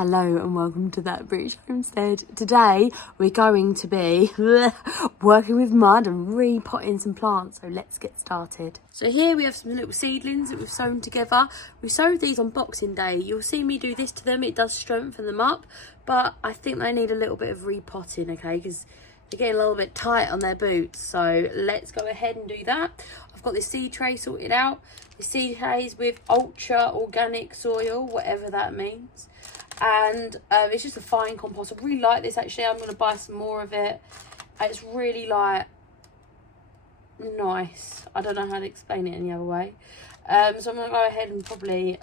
Hello and welcome to That British Homestead. Today we're going to be working with mud and repotting some plants, so let's get started. So here we have some little seedlings that we've sown together. We sowed these on Boxing Day. You'll see me do this to them, it does strengthen them up, but I think they need a little bit of repotting, okay, because they're getting a little bit tight on their boots. So let's go ahead and do that. I've got this seed tray sorted out. The seed tray is with ultra organic soil, whatever that means. And it's just a fine compost. I really like this actually. I'm going to buy some more of it. It's really like nice. I don't know how to explain it any other way. So I'm going to go ahead and probably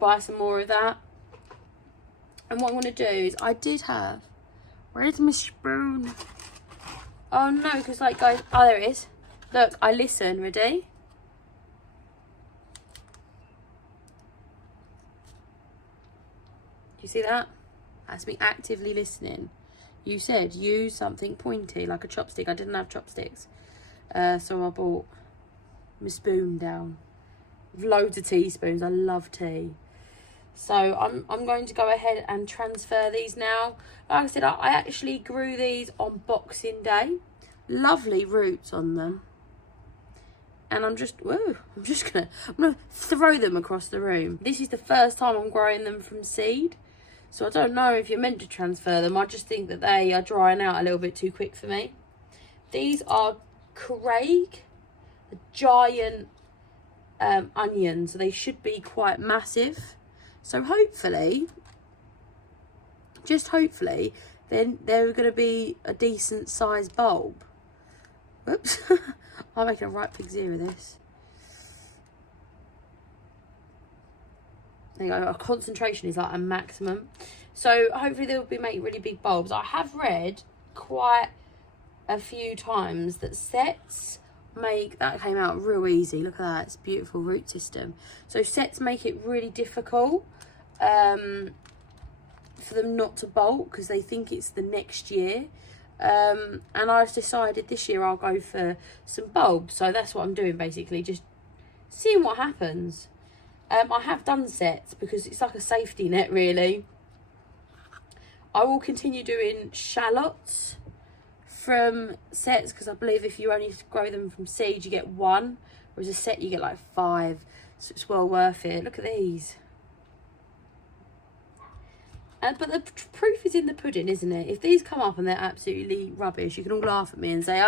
buy some more of that. And what I'm going to do is I did have, where's my spoon? Oh no, because like guys, oh there it is. Look, I listen, ready? You see that? That's me actively listening. You said use something pointy like a chopstick. I didn't have chopsticks, so I bought my spoon down. Loads of teaspoons. I love tea. So I'm going to go ahead and transfer these now. Like I said, I actually grew these on Boxing Day. Lovely roots on them. And I'm gonna throw them across the room. This is the first time I'm growing them from seed. So I don't know if you're meant to transfer them. I just think that they are drying out a little bit too quick for me. These are Craig, a giant onion. So they should be quite massive. So hopefully, just hopefully, then they're going to be a decent sized bulb. Oops, I'm making a right pig's ear of this. There you go, our concentration is like a maximum. So hopefully they'll be making really big bulbs. I have read quite a few times that sets make, that came out real easy. Look at that, it's a beautiful root system. So sets make it really difficult for them not to bulk because they think it's the next year. And I've decided this year I'll go for some bulbs. So that's what I'm doing basically, just seeing what happens. I have done sets because it's like a safety net really. I will continue doing shallots from sets because I believe if you only grow them from seed you get one, whereas a set you get like 5, so it's well worth it. Look at these. But the proof is in the pudding, isn't it? If these come up and they're absolutely rubbish, you can all laugh at me and say,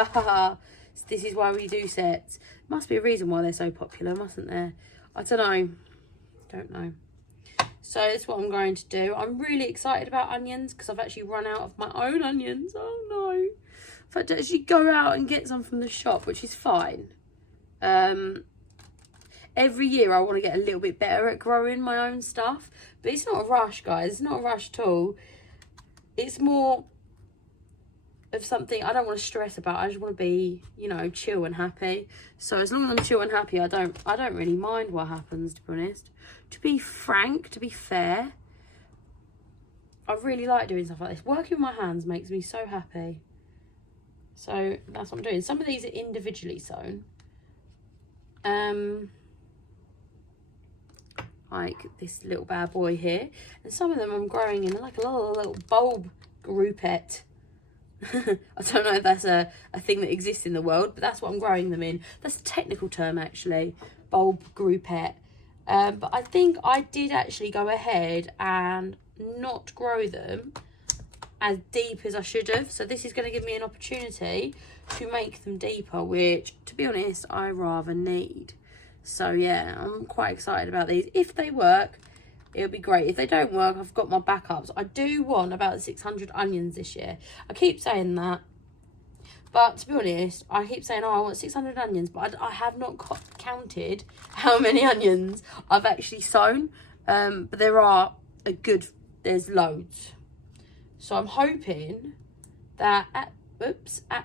this is why we do sets. Must be a reason why they're so popular, mustn't there? I don't know. So that's what I'm going to do. I'm really excited about onions because I've actually run out of my own onions. Oh no. I've had to actually go out and get some from the shop, which is fine. Every year I want to get a little bit better at growing my own stuff. But it's not a rush, guys. It's not a rush at all. It's more of something I don't want to stress about. I just want to be, you know, chill and happy. So as long as I'm chill and happy, I don't really mind what happens, to be honest. To be frank, to be fair, I really like doing stuff like this. Working with my hands makes me so happy. So that's what I'm doing. Some of these are individually sown. Like this little bad boy here. And some of them I'm growing in like a little bulb groupette. I don't know if that's a thing that exists in the world, but that's what I'm growing them in. That's a technical term actually, bulb groupette. But I think I did actually go ahead and not grow them as deep as I should have. So this is going to give me an opportunity to make them deeper, which to be honest I rather need. So yeah, I'm quite excited about these. If they work, it'll be great. If they don't work, I've got my backups. I do want about 600 onions this year. I keep saying that. But to be honest, I keep saying, oh, I want 600 onions. But I have not counted how many onions I've actually sown. But there's loads. So I'm hoping that at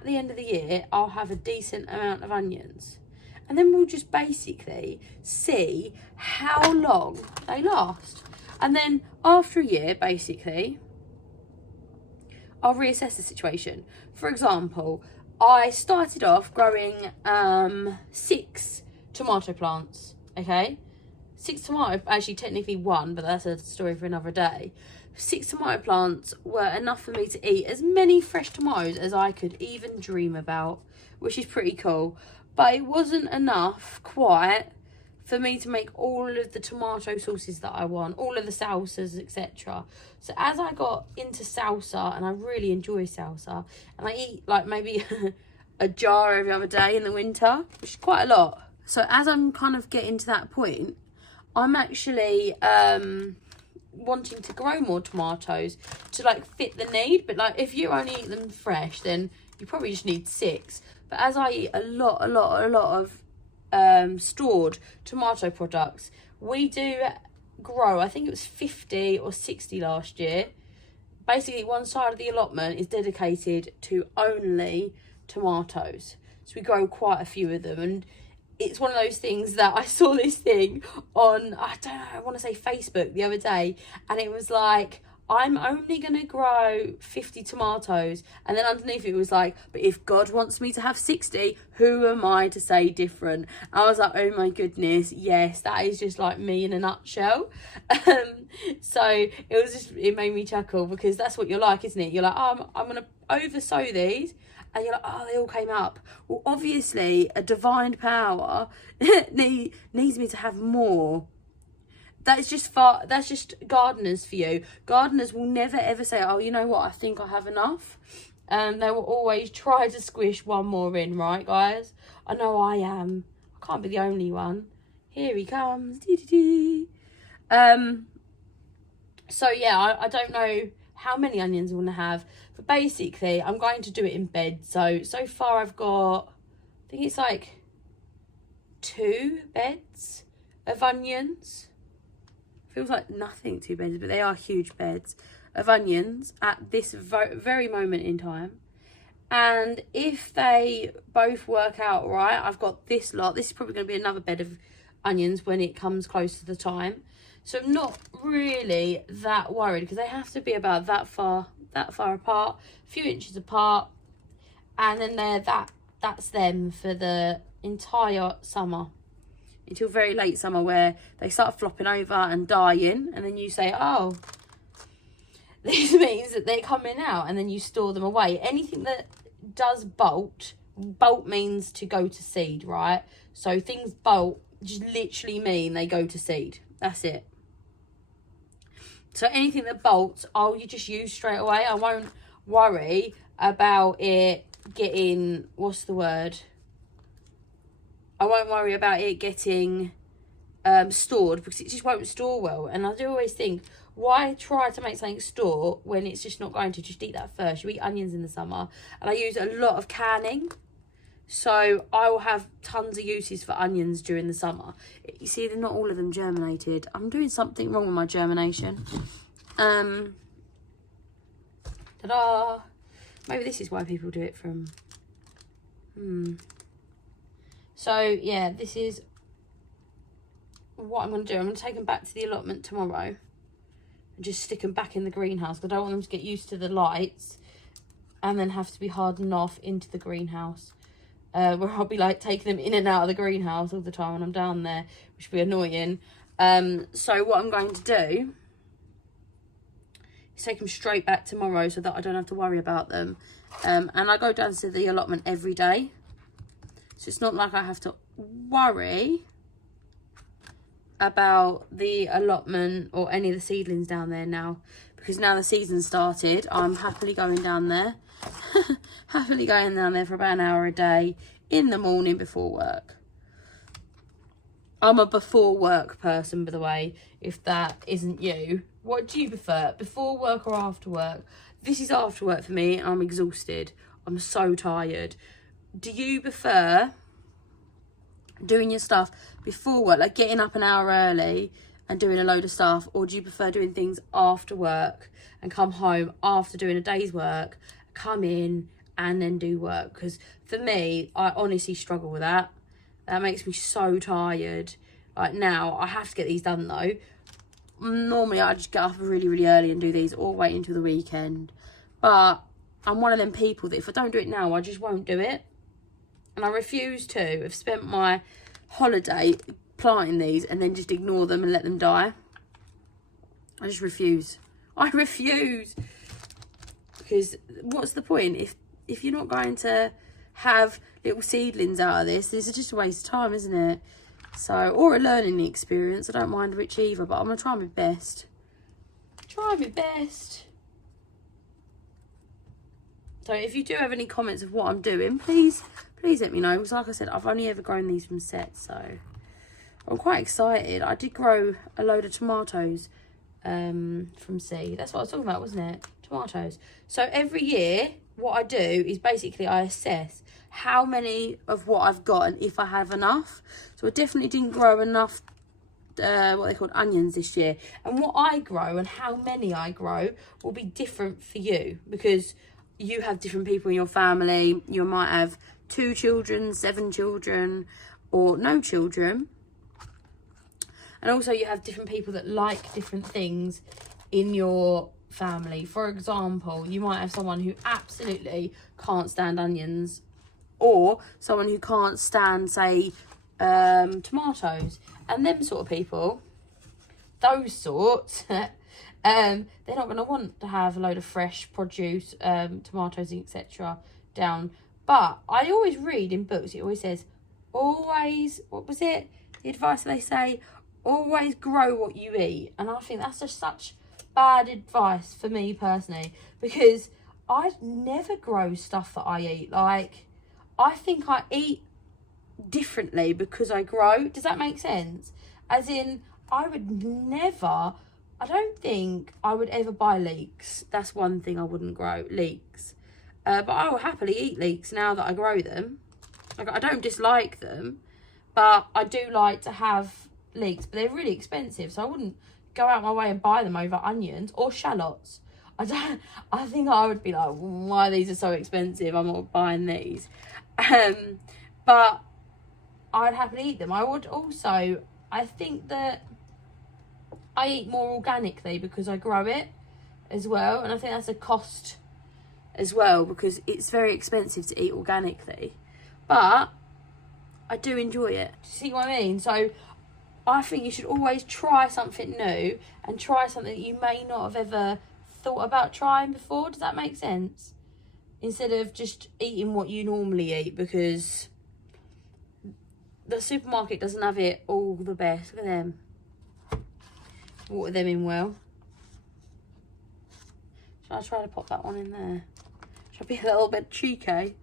the end of the year, I'll have a decent amount of onions. And then we'll just basically see how long they last. And then after a year, basically, I'll reassess the situation. For example, I started off growing 6 tomato plants, okay? 6 tomato, actually technically 1, but that's a story for another day. 6 tomato plants were enough for me to eat as many fresh tomatoes as I could even dream about, which is pretty cool. But it wasn't enough quite for me to make all of the tomato sauces that I want, all of the salsas, etc. So as I got into salsa, and I really enjoy salsa, and I eat like maybe a jar every other day in the winter, which is quite a lot. So as I'm kind of getting to that point, I'm actually wanting to grow more tomatoes to like fit the need. But like if you only eat them fresh, then you probably just need 6. But as I eat a lot of stored tomato products, we do grow, I think it was 50 or 60 last year. Basically one side of the allotment is dedicated to only tomatoes, so we grow quite a few of them. And it's one of those things that I saw this thing on, I don't know, I want to say Facebook the other day, and it was like, I'm only going to grow 50 tomatoes. And then underneath it was like, but if God wants me to have 60, who am I to say different? I was like, oh my goodness, yes, that is just like me in a nutshell. So it made me chuckle, because that's what you're like, isn't it? You're like, oh, I'm going to over sow these. And you're like, oh, they all came up. Well, obviously, a divine power needs me to have more. That's just gardeners for you. Gardeners will never ever say, oh, you know what, I think I have enough. They will always try to squish one more in, right, guys? I know I am. I can't be the only one. Here he comes. So yeah, I don't know how many onions I want to have, but basically I'm going to do it in bed. So far I've got, I think it's like 2 beds of onions. Feels like nothing, 2 beds, but they are huge beds of onions at this very moment in time. And if they both work out right, I've got this lot. This is probably going to be another bed of onions when it comes close to the time. So I'm not really that worried, because they have to be about that far apart, a few inches apart, and then that's them for the entire summer, until very late summer, where they start flopping over and dying, and then you say, oh, this means that they're coming out, and then you store them away. Anything that does bolt means to go to seed, right? So things bolt just literally mean they go to seed. That's it. So anything that bolts, you just use straight away. I won't worry about it getting, what's the word? I won't worry about it getting stored, because it just won't store well. And I do always think, why try to make something store when it's just not going to? Just eat that first. You eat onions in the summer. And I use a lot of canning, so I will have tons of uses for onions during the summer. You see, they're not all of them germinated. I'm doing something wrong with my germination. Ta-da! Maybe this is why people do it from... So, yeah, this is what I'm going to do. I'm going to take them back to the allotment tomorrow and just stick them back in the greenhouse, because I don't want them to get used to the lights and then have to be hardened off into the greenhouse. Where I'll be like taking them in and out of the greenhouse all the time when I'm down there, which will be annoying. So what I'm going to do is take them straight back tomorrow, so that I don't have to worry about them. And I go down to the allotment every day, so it's not like I have to worry about the allotment or any of the seedlings down there now, because now the season started. I'm happily going down there. Happily going down there for about an hour a day in the morning before work. I'm a before work person, by the way, if that isn't you. What do you prefer, before work or after work? This is after work for me, and I'm exhausted. I'm so tired. Do you prefer doing your stuff before work, like getting up an hour early and doing a load of stuff, or do you prefer doing things after work and come home after doing a day's work, come in and then do work? Because for me, I honestly struggle with that. That makes me so tired. Like now, I have to get these done though. Normally, I just get up really, really early and do these, or wait until the weekend. But I'm one of them people that if I don't do it now, I just won't do it. And I refuse to. I've spent my holiday planting these and then just ignore them and let them die. I just refuse. I refuse. Because what's the point if you're not going to have little seedlings out of this? This is just a waste of time, isn't it? So, or a learning experience. I don't mind which either, but I'm going to try my best. Try my best. So if you do have any comments of what I'm doing, please let me know. Because like I said, I've only ever grown these from sets, so I'm quite excited. I did grow a load of tomatoes from seed. That's what I was talking about, wasn't it? Tomatoes. So every year, what I do is basically I assess how many of what I've got and if I have enough. So I definitely didn't grow enough what they called onions this year. And what I grow and how many I grow will be different for you, because you have different people in your family. You might have 2 children, 7 children, or no children. And also you have different people that like different things in your family. For example, you might have someone who absolutely can't stand onions, or someone who can't stand, say, tomatoes. And them sort of people, those sorts, they're not going to want to have a load of fresh produce, tomatoes, etc. down. But I always read in books, it always says, always, what was it? The advice they say, always grow what you eat. And I think that's just such bad advice for me personally, because I never grow stuff that I eat. Like, I think I eat differently because I grow. Does that make sense? As in, I would never, I don't think I would ever buy leeks. That's one thing I wouldn't grow, leeks. But I will happily eat leeks now that I grow them. Like, I don't dislike them, but I do like to have leeks. But they're really expensive, so I wouldn't go out my way and buy them over onions or shallots. I think I would be like, why these are so expensive? I'm not buying these. But I'd happily eat them. I would also, I think that I eat more organically because I grow it as well. And I think that's a cost as well, because it's very expensive to eat organically. But I do enjoy it. Do you see what I mean? So I think you should always try something new and try something that you may not have ever thought about trying before. Does that make sense? Instead of just eating what you normally eat, because the supermarket doesn't have it all the best. Look at them. Water them in well. Should I try to pop that one in there? Should I be a little bit cheeky?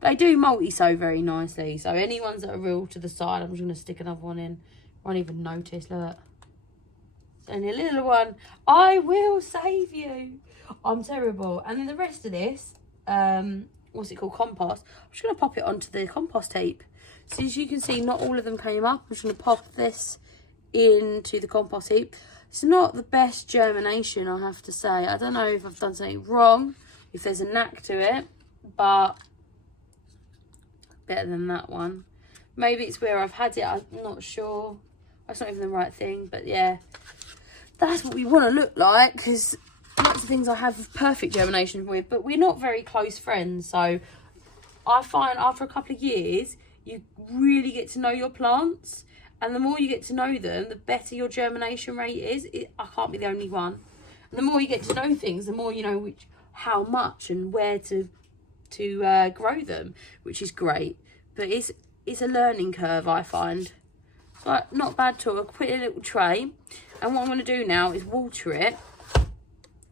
They do multi-sow very nicely. So any ones that are real to the side, I'm just going to stick another one in. Won't even notice, look. It's only a little one. I will save you. I'm terrible. And then the rest of this, what's it called? Compost. I'm just going to pop it onto the compost heap. So as you can see, not all of them came up. I'm just going to pop this into the compost heap. It's not the best germination, I have to say. I don't know if I've done something wrong, if there's a knack to it, but better than that one. Maybe it's where I've had it, I'm not sure. That's not even the right thing, but yeah, that's what we want to look like, because lots of things I have perfect germination with, but we're not very close friends. So I find after a couple of years, you really get to know your plants, and the more you get to know them, the better your germination rate is. I can't be the only one. And the more you get to know things, the more you know how much and where to grow them, which is great. But it's a learning curve, I find. But not bad at all. I'll put it in a little tray, and what I'm going to do now is water it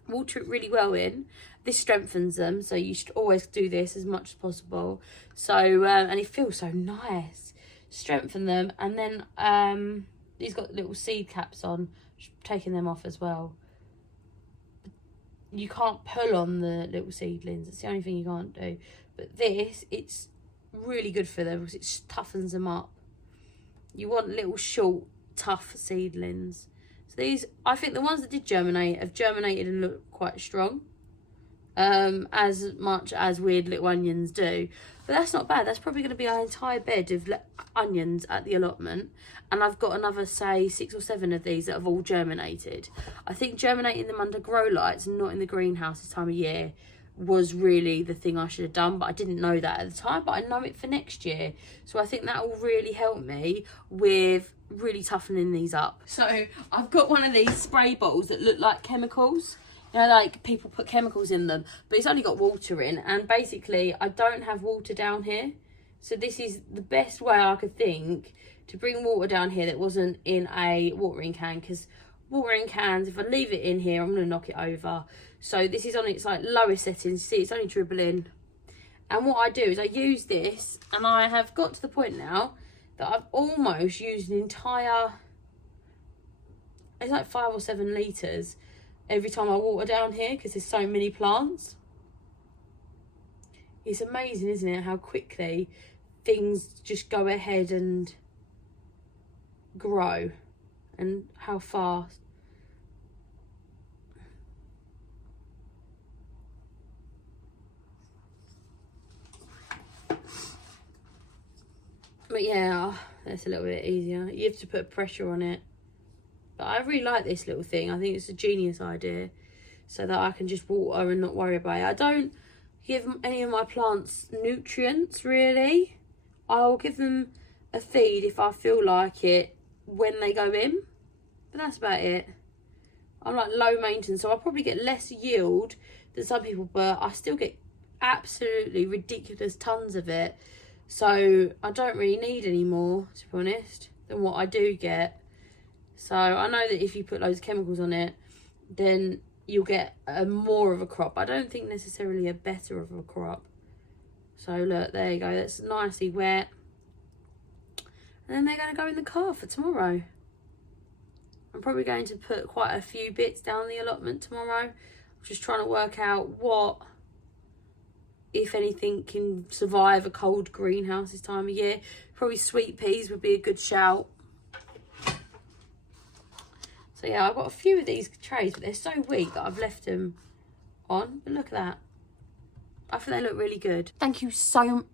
really well in. This strengthens them, so you should always do this as much as possible. So and it feels so nice. Strengthen them, and then these got little seed caps on, taking them off as well. You can't pull on the little seedlings, it's the only thing you can't do. But this, it's really good for them because it toughens them up. You want little short tough seedlings. So these, I think the ones that did germinate have germinated and look quite strong, as much as weird little onions do. But that's not bad. That's probably going to be our entire bed of onions at the allotment. And I've got another, say, 6 or 7 of these that have all germinated. I think germinating them under grow lights and not in the greenhouse this time of year was really the thing I should have done. But I didn't know that at the time. But I know it for next year. So I think that will really help me with really toughening these up. So I've got one of these spray bottles that look like chemicals. You know, like people put chemicals in them, but it's only got water in, and basically I don't have water down here. So this is the best way I could think to bring water down here that wasn't in a watering can, because watering cans, if I leave it in here, I'm going to knock it over. So this is on its like lowest settings. See, it's only dribbling. And what I do is I use this, and I have got to the point now that I've almost used an entire, it's like 5 or 7 litres every time I water down here, because there's so many plants. It's amazing, isn't it, how quickly things just go ahead and grow, and how fast. But yeah, that's a little bit easier. You have to put pressure on it. But I really like this little thing. I think it's a genius idea, so that I can just water and not worry about it. I don't give any of my plants nutrients, really. I'll give them a feed if I feel like it when they go in. But that's about it. I'm like low maintenance, so I'll probably get less yield than some people, but I still get absolutely ridiculous tons of it. So I don't really need any more, to be honest, than what I do get. So I know that if you put loads of chemicals on it, then you'll get more of a crop. I don't think necessarily a better of a crop. So look, there you go. That's nicely wet. And then they're going to go in the car for tomorrow. I'm probably going to put quite a few bits down the allotment tomorrow. I'm just trying to work out what, if anything, can survive a cold greenhouse this time of year. Probably sweet peas would be a good shout. So yeah, I've got a few of these trays, but they're so weak that I've left them on. But look at that. I think they look really good. Thank you so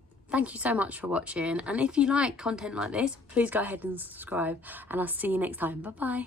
much for watching. And if you like content like this, please go ahead and subscribe. And I'll see you next time. Bye bye.